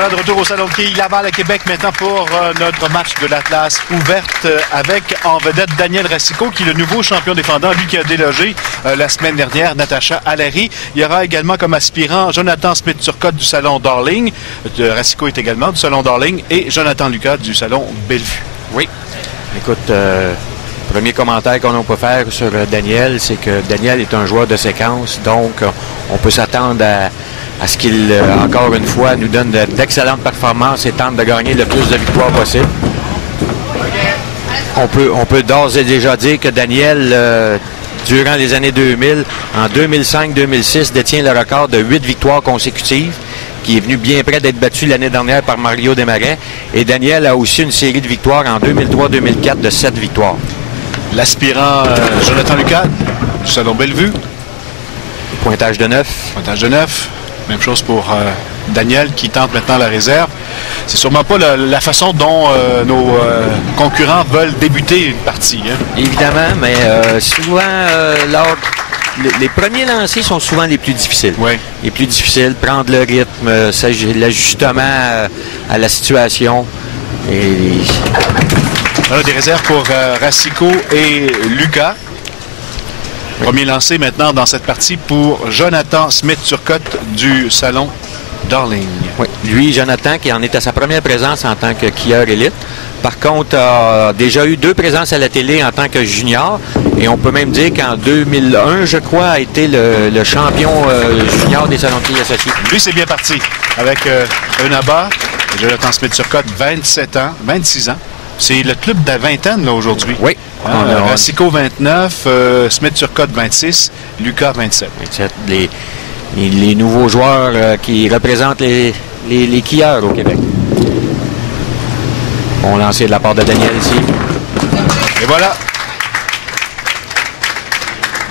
voilà de retour au Salon de quilles Laval à Québec maintenant pour notre match de l'Atlas ouverte avec en vedette Daniel Racicot qui est le nouveau champion défendant, lui qui a délogé la semaine dernière Natacha Allary. Il y aura également comme aspirant Jonathan Smith-Turcotte du Salon Darling. Racicot est également du Salon Darling et Jonathan Lucas du Salon Bellevue. Oui. Écoute, premier commentaire qu'on peut faire sur Daniel, c'est que Daniel est un joueur de séquence, donc on peut s'attendre à ce qu'il, encore une fois, nous donne d'excellentes performances et tente de gagner le plus de victoires possible. On peut d'ores et déjà dire que Daniel, durant les années 2000, en 2005-2006, détient le record de 8 victoires consécutives, qui est venu bien près d'être battu l'année dernière par Mario Desmarais. Et Daniel a aussi une série de victoires en 2003-2004 de 7 victoires. L'aspirant Jonathan Lucas du Salon Bellevue. Pointage de 9. Pointage de 9. Même chose pour Daniel qui tente maintenant la réserve. C'est sûrement pas la façon dont nos concurrents veulent débuter une partie. Hein? Évidemment, mais souvent, les premiers lancers sont souvent les plus difficiles. Oui. Les plus difficiles, prendre le rythme, l'ajustement à la situation. Et... Voilà des réserves pour Racicot et Lucas. Premier lancé maintenant dans cette partie pour Jonathan Smith-Turcotte du Salon Darling. Oui, lui, Jonathan, qui en est à sa première présence en tant que skieur élite. Par contre, a déjà eu 2 présences à la télé en tant que junior. Et on peut même dire qu'en 2001, je crois, a été le champion junior des Salons de quilles associés. Lui, c'est bien parti avec un abat. Jonathan Smith-Turcotte, 27 ans, 26 ans. C'est le club de la vingtaine, là, aujourd'hui. Oui. Racicot, 29, Smith-Turcotte, 26, Lucas, 27. 27. Les nouveaux joueurs qui représentent les skieurs au Québec. On lancé de la part de Daniel ici. Et voilà.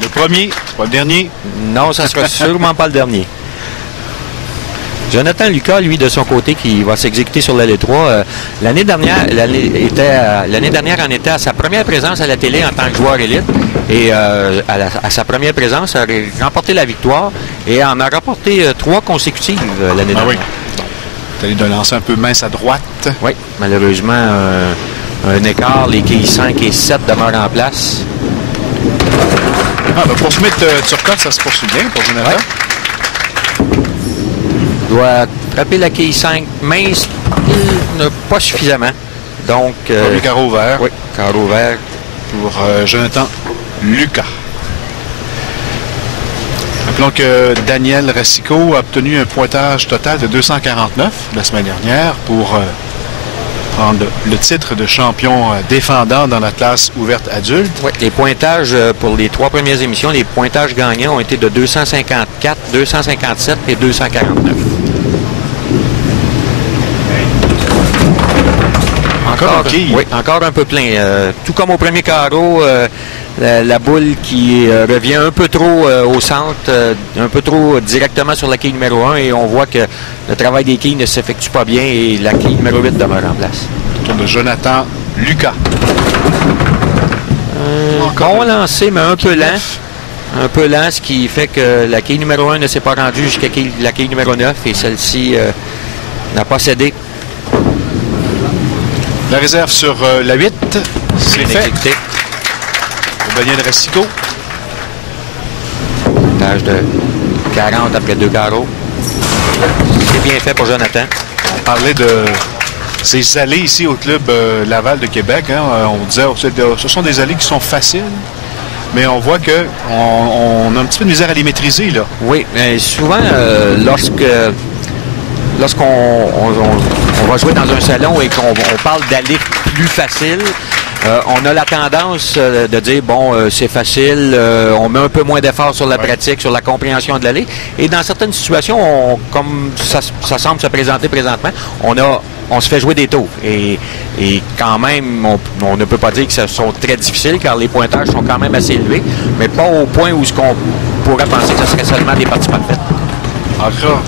Le premier, c'est pas le dernier. Non, ça ne sera sûrement pas le dernier. Jonathan Lucas, lui, de son côté, qui va s'exécuter sur l'allée 3. L'année dernière en était à sa première présence à la télé en tant que joueur élite. Et à sa première présence, a remporté la victoire et en a remporté 3 consécutives l'année dernière. Oui. Tu allé de lancer un peu mince à droite. Oui, malheureusement, un écart. Les quilles 5 et 7 demeurent en place. Pour Smith-Turcotte, ça se poursuit bien pour Jonathan. Ouais. Doit frapper la quille 5 mince, pas suffisamment. Donc. Le carreau ouvert. Oui, carreau ouvert. Pour Jonathan Lucas. Rappelons que Daniel Racicot a obtenu un pointage total de 249 la semaine dernière pour prendre le titre de champion défendant dans la classe ouverte adulte. Oui, les pointages pour les 3 premières émissions, les pointages gagnants ont été de 254, 257 et 249. Encore un peu plein. Tout comme au premier carreau, la boule qui revient un peu trop au centre, un peu trop directement sur la quille numéro 1 et on voit que le travail des quilles ne s'effectue pas bien et la quille numéro 8 demeure en place. Tour de Jonathan Lucas. Bon lancé, mais un peu lent. Un peu lent, ce qui fait que la quille numéro 1 ne s'est pas rendue jusqu'à la quille numéro 9 et celle-ci n'a pas cédé. La réserve sur la 8, c'est fait. Exécuté. Pour Daniel Racicot. Tâche de 40 après 2 carreaux. C'est bien fait pour Jonathan. On parlait de ces allées ici au club Laval de Québec. Hein. On disait ce sont des allées qui sont faciles, mais on voit qu'on a un petit peu de misère à les maîtriser, là. Oui, mais souvent, lorsqu'on va jouer dans un salon et qu'on parle d'allées plus faciles, on a la tendance de dire, c'est facile, on met un peu moins d'effort sur la pratique, sur la compréhension de l'allée. Et dans certaines situations, comme ça semble se présenter présentement, on se fait jouer des tours. Et quand même, on ne peut pas dire que ce sont très difficiles, car les pointages sont quand même assez élevés, mais pas au point où ce qu'on pourrait penser que ce serait seulement des parties parfaites.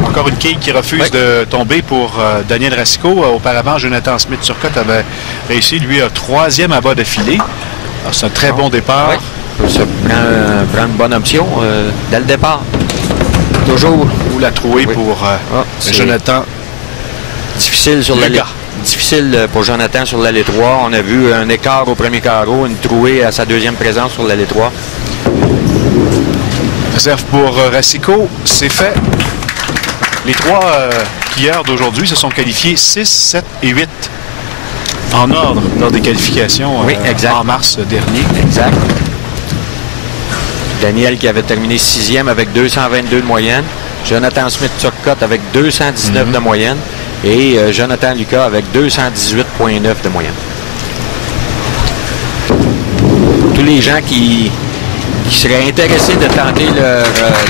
Encore une quille qui refuse de tomber pour Daniel Racicot. Auparavant, Jonathan Smith-Turcotte avait réussi, lui, un 3e abat d'affilée. C'est un très bon départ. Oui. Ça prend une bonne option dès le départ. Toujours. Ou la trouée pour Jonathan difficile sur l'allée. Difficile pour Jonathan sur l'allée 3. On a vu un écart au premier carreau, une trouée à sa deuxième présence sur l'allée 3. Réserve pour Racicot, c'est fait. Les trois skieurs d'aujourd'hui se sont qualifiés 6, 7 et 8 en ordre lors des qualifications oui, en mars dernier. Exact. Daniel qui avait terminé 6e avec 222 de moyenne. Jonathan Smith-Turcotte avec 219 de moyenne. Et Jonathan Lucas avec 218,9 de moyenne. Pour tous les gens qui seraient intéressés de tenter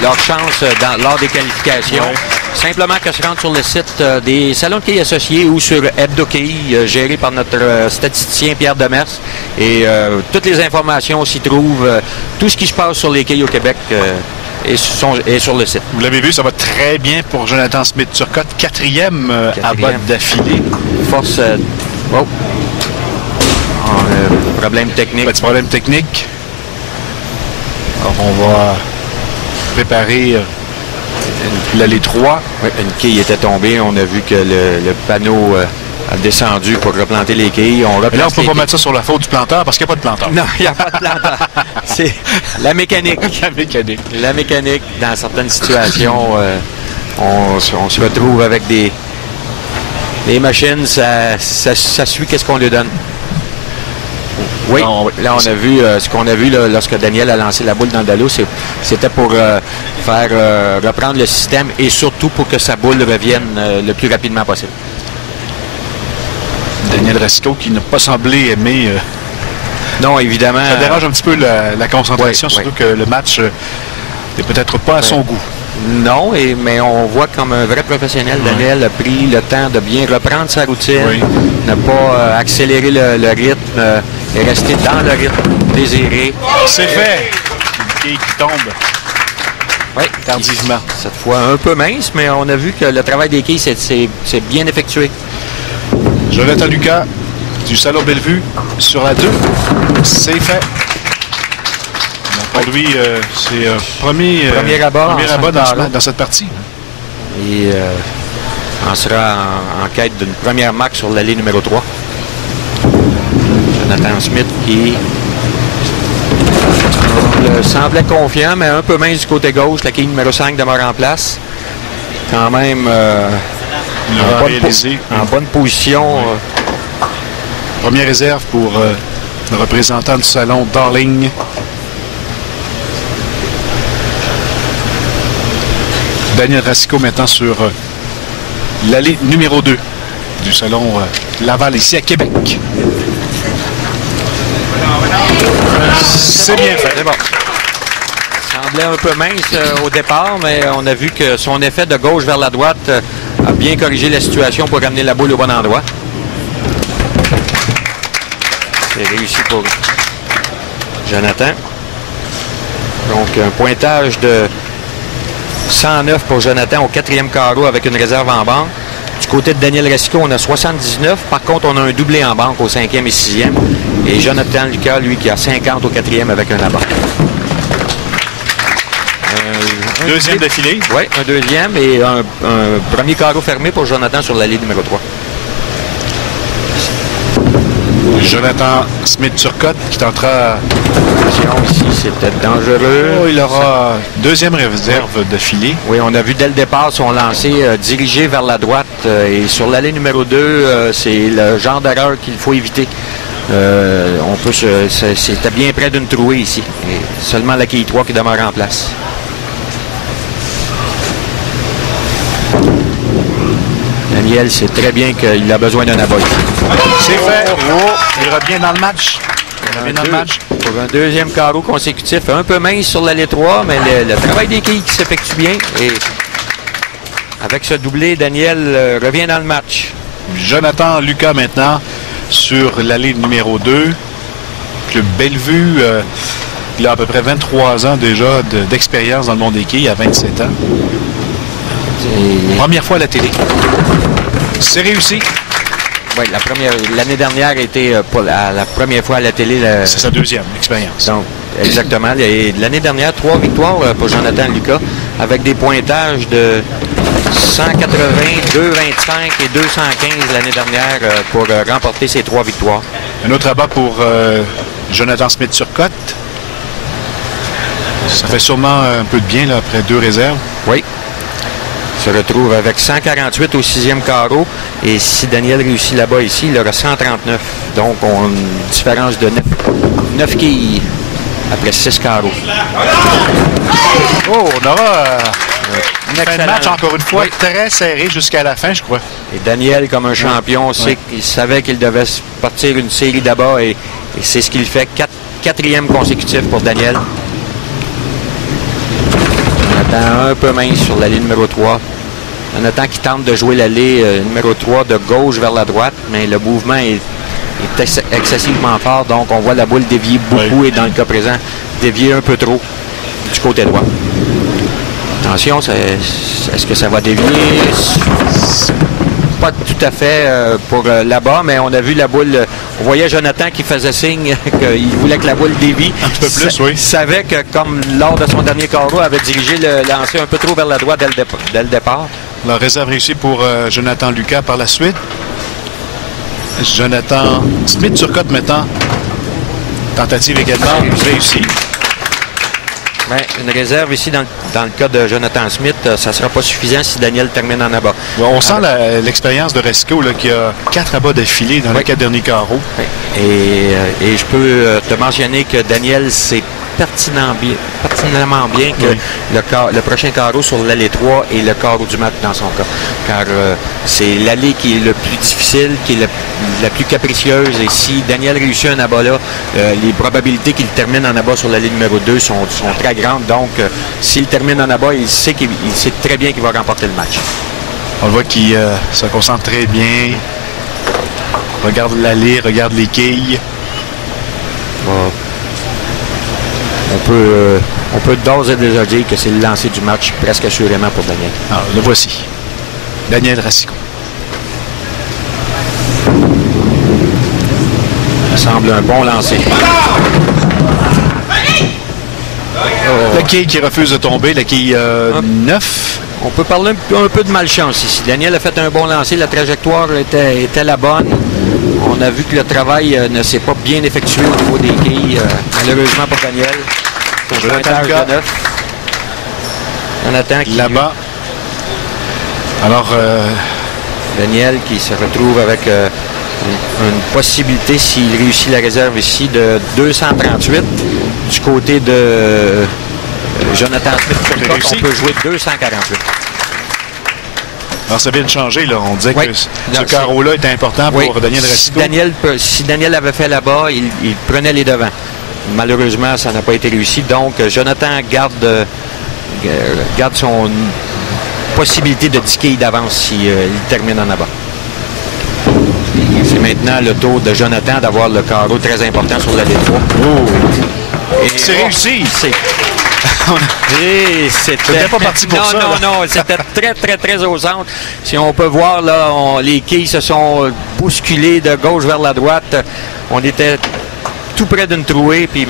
leur chance lors des qualifications, simplement que se rendre sur le site des salons de quilles associés ou sur Hebdo Quilles, géré par notre statisticien Pierre Demers. Et toutes les informations s'y trouvent. Tout ce qui se passe sur les quilles au Québec est sur le site. Vous l'avez vu, ça va très bien pour Jonathan Smith-Turcotte, quatrième à botte d'affilée. Force... Oh. Problème technique. Petit problème technique. Alors, on va préparer l'allée 3. Oui, une quille était tombée. On a vu que le panneau a descendu pour replanter les quilles. Là, on ne peut pas mettre ça sur la faute du planteur parce qu'il n'y a pas de planteur. Non, il n'y a pas de planteur. C'est la mécanique. La mécanique. La mécanique, dans certaines situations, on se retrouve avec des machines, ça suit qu'est-ce qu'on lui donne. Oui, là on a vu ce qu'on a vu là, lorsque Daniel a lancé la boule dans le dallo, c'était pour faire reprendre le système et surtout pour que sa boule revienne le plus rapidement possible. Daniel Racicot qui n'a pas semblé aimer... non, évidemment. Ça dérange un petit peu la concentration, surtout que le match n'est peut-être pas à son goût. Non, mais on voit comme un vrai professionnel, Daniel a pris le temps de bien reprendre sa routine, ne pas accélérer le rythme et rester dans le rythme désiré. C'est fait! Une quille qui tombe. Oui, tardivement. Cette fois un peu mince, mais on a vu que le travail des quilles c'est bien effectué. Jonathan Lucas du Salon Bellevue sur la 2. C'est fait. Pour lui, c'est premier rabat dans cette partie. Et on sera en quête d'une première marque sur l'allée numéro 3. Jonathan Smith qui semblait confiant, mais un peu mince du côté gauche. La quille numéro 5 demeure en place. Quand même en bonne position. Première réserve pour le représentant du salon, Darling. Daniel Racicot maintenant sur l'allée numéro 2 du salon Laval ici à Québec. C'est bien fait, c'est bon. Semblait un peu mince au départ, mais on a vu que son effet de gauche vers la droite a bien corrigé la situation pour ramener la boule au bon endroit. C'est réussi pour Jonathan. Donc un pointage de 109 pour Jonathan au 4e carreau avec une réserve en banque. Du côté de Daniel Racicot, on a 79. Par contre, on a un doublé en banque au 5e et 6e. Et Jonathan Lucas, lui, qui a 50 au 4e avec un à banque. Deuxième d'affilée. Oui, un deuxième et un premier carreau fermé pour Jonathan sur l'allée numéro 3. Jonathan Smith-Turcotte qui tentera... Ici, c'était dangereux. Il aura deuxième réserve d'affilée. Oui, on a vu dès le départ son lancer dirigé vers la droite. Et sur l'allée numéro 2, c'est le genre d'erreur qu'il faut éviter. C'était bien près d'une trouée ici. Et seulement la quille 3 qui demeure en place. Daniel sait très bien qu'il a besoin d'un abat. C'est fait. Il revient dans le match. Pour un deuxième carreau consécutif, un peu mince sur l'allée 3, mais le travail des quilles qui s'effectue bien. Et avec ce doublé, Daniel revient dans le match. Jonathan Lucas maintenant sur l'allée numéro 2. Club Bellevue. Il a à peu près 23 ans déjà d'expérience dans le monde des quilles, à 27 ans. Première fois à la télé. C'est réussi. Oui, l'année dernière était la première fois à la télé. C'est sa deuxième expérience. Donc, exactement. L'année dernière, 3 victoires pour Jonathan Lucas avec des pointages de 180, 225 et 215 l'année dernière pour remporter ces 3 victoires. Un autre abat pour Jonathan Smith-Turcotte. Ça fait sûrement un peu de bien là, après 2 réserves. Oui. Il se retrouve avec 148 au 6e carreau. Et si Daniel réussit là-bas ici, il aura 139. Donc, on a une différence de 9 quilles après 6 carreaux. Oh, on aura une fin de match, excellent. encore une fois, très serré jusqu'à la fin, je crois. Et Daniel, comme un champion, il savait qu'il devait partir une série d'abat et c'est ce qu'il fait. 4e consécutif pour Daniel. Jonathan un peu mince sur l'allée numéro 3. Jonathan qui tente de jouer l'allée numéro 3 de gauche vers la droite, mais le mouvement est excessivement fort, donc on voit la boule dévier beaucoup et dans le cas présent, dévier un peu trop du côté droit. Attention, est-ce que ça va dévier? Pas tout à fait pour là-bas, mais on a vu la boule. On voyait Jonathan qui faisait signe qu'il voulait que la boule dévie. Un petit peu plus, oui. Il savait que, comme lors de son dernier carreau, avait dirigé le lancer un peu trop vers la droite dès le départ. La réserve réussie pour Jonathan Lucas par la suite. Jonathan Smith-Turcotte maintenant. Tentative également réussie. Bien, une réserve ici, dans le cas de Jonathan Smith, ça ne sera pas suffisant si Daniel termine en abat. On sent l'expérience de Racicot là, qui a 4 abats d'affilée dans les 4 derniers carreaux. Et je peux te mentionner que Daniel s'est pertinemment bien que le prochain carreau sur l'allée 3 est le carreau du match dans son cas. Car c'est l'allée qui est le plus difficile, qui est la plus capricieuse. Et si Daniel réussit un abat là, les probabilités qu'il termine en abat sur l'allée numéro 2 sont très grandes. Donc, s'il termine en abat, il sait très bien qu'il va remporter le match. On le voit qu'il se concentre très bien. Regarde l'allée, regarde les quilles. On peut d'ores et déjà dire que c'est le lancer du match presque assurément pour Daniel. Alors, le voici. Daniel Racicot. Ça semble un bon lancer. La quille qui refuse de tomber, la quille 9. On peut parler un peu de malchance ici. Daniel a fait un bon lancer, la trajectoire était la bonne. On a vu que le travail ne s'est pas bien effectué au niveau des quilles, malheureusement pour Daniel. Jonathan qui là-bas. Alors, Daniel qui se retrouve avec une possibilité, s'il réussit la réserve ici, de 238. Du côté de Jonathan Smith, on peut jouer 248. Alors, ça vient de changer, là. On disait que ce carreau-là était important pour Daniel Racicot. Si Daniel avait fait là-bas, il prenait les devants. Malheureusement, ça n'a pas été réussi. Donc, Jonathan garde son possibilité de 10 quilles d'avance s'il termine en abat. C'est maintenant le tour de Jonathan d'avoir le carreau très important sur la D3. C'est réussi! C'était pas parti pour ça. Non, c'était très, très, très au centre. Si on peut voir, là, les quilles se sont bousculées de gauche vers la droite. On était tout près d'une trouée, puis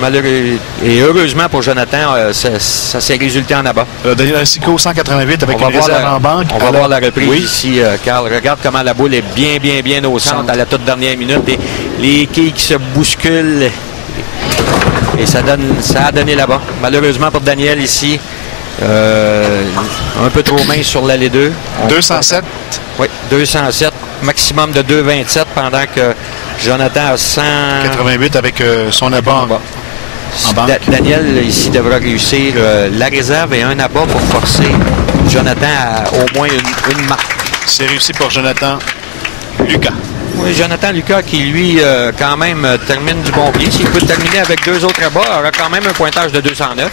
heureusement pour Jonathan, ça s'est résulté en abat. Daniel Racicot, 188 avec une réserve en banque. On va voir la reprise ici, Carl. Regarde comment la boule est bien, bien, bien au centre à la toute dernière minute. Et les quilles qui se bousculent. Et ça a donné là-bas. Malheureusement pour Daniel ici, un peu trop mince sur l'allée 2. 207. Oui, 207. Maximum de 227 pendant que Jonathan a 188 avec son abat en banque. Daniel ici devra réussir la réserve et un abat pour forcer Jonathan à au moins une marque. C'est réussi pour Jonathan Lucas. Oui, Jonathan Lucas qui, lui, quand même, termine du bon pied. S'il peut terminer avec 2 autres abats, il aura quand même un pointage de 209.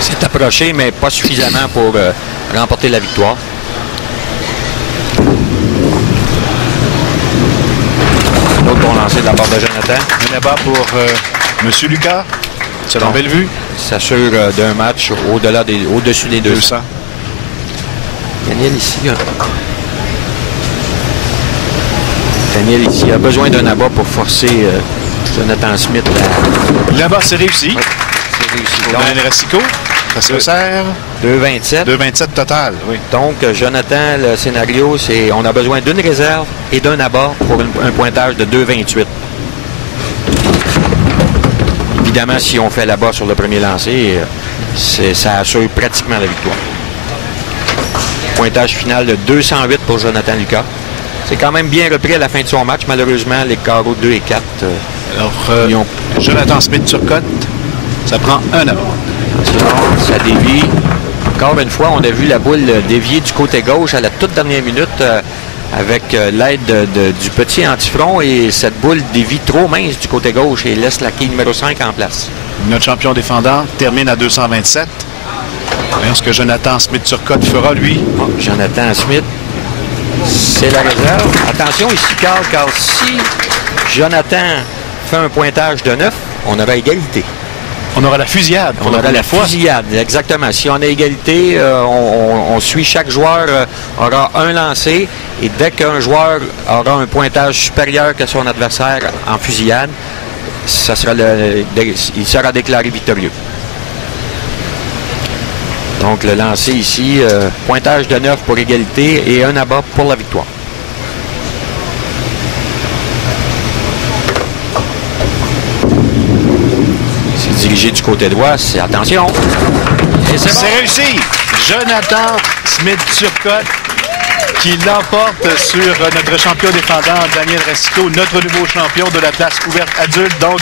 C'est approché, mais pas suffisamment pour remporter la victoire. Un autre bon lancer de la part de Jonathan. Un abat pour M. Lucas, selon Bellevue. S'assure d'un match au-dessus des 200. Daniel ici... Daniel ici a besoin d'un abat pour forcer Jonathan Smith. L'abat, c'est réussi. Oui, c'est réussi. Pour Daniel Racicot. Ça se resserre. 2,27. 2,27 total, oui. Donc, Jonathan, le scénario, c'est on a besoin d'une réserve et d'un abat pour un pointage de 2,28. Évidemment, si on fait l'abat sur le premier lancer, ça assure pratiquement la victoire. Pointage final de 208 pour Jonathan Lucas. C'est quand même bien repris à la fin de son match. Malheureusement, les carreaux 2 et 4... Alors, Jonathan Smith-Turcotte, ça prend un abat. Sinon, ça dévie. Encore une fois, on a vu la boule dévier du côté gauche à la toute dernière minute avec l'aide du petit antifront, et cette boule dévie trop mince du côté gauche et laisse la quille numéro 5 en place. Notre champion défendant termine à 227. Voyons ce que Jonathan Smith-Turcotte fera, lui. Oh, Jonathan Smith, c'est la réserve. Attention ici, car si Jonathan fait un pointage de 9, on aura égalité. On aura la fusillade. On aura la fusillade, exactement. Si on a égalité, on suit chaque joueur aura un lancé, et dès qu'un joueur aura un pointage supérieur que son adversaire en fusillade, il sera déclaré victorieux. Donc le lancer ici, pointage de 9 pour égalité et un abat pour la victoire. Dirigé du côté droit, c'est attention. C'est réussi. Jonathan Smith-Turcotte qui l'emporte sur notre champion défendant Daniel Racicot, notre nouveau champion de la place ouverte adulte. Donc,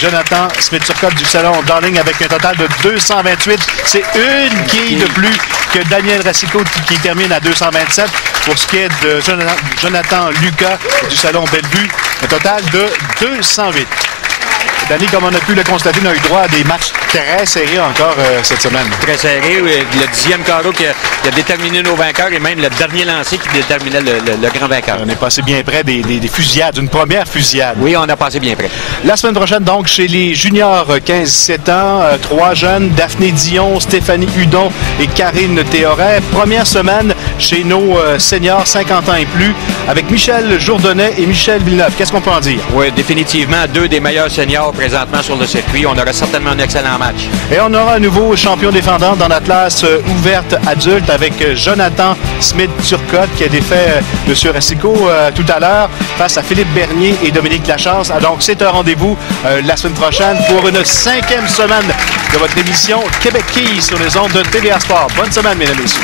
Jonathan Smith-Turcotte du salon Darling avec un total de 228. C'est une quille de plus que Daniel Racicot qui termine à 227. Pour ce qui est de Jonathan Lucas du salon Bellevue, un total de 208. Danny, comme on a pu le constater, on a eu droit à des matchs très serrés encore cette semaine. Très serré. Le 10e carreau qui a déterminé nos vainqueurs, et même le dernier lancé qui déterminait le grand vainqueur. On est passé bien près des fusillades, une première fusillade. Oui, on a passé bien près. La semaine prochaine, donc, chez les juniors 15-17 ans, 3 jeunes, Daphné Dion, Stéphanie Hudon et Karine Théoret. Première semaine chez nos seniors 50 ans et plus, avec Michel Jourdonnet et Michel Villeneuve. Qu'est-ce qu'on peut en dire? Oui, définitivement, 2 des meilleurs seniors présentement sur le circuit. On aura certainement un excellent match. Et on aura un nouveau champion défendant dans la classe ouverte adulte avec Jonathan Smith-Turcotte qui a défait M. Racicot tout à l'heure face à Philippe Bernier et Dominique Lachance. Donc, c'est un rendez-vous la semaine prochaine pour une 5e semaine de votre émission Québec Keys sur les ondes de TVA Sport. Bonne semaine, mesdames et messieurs.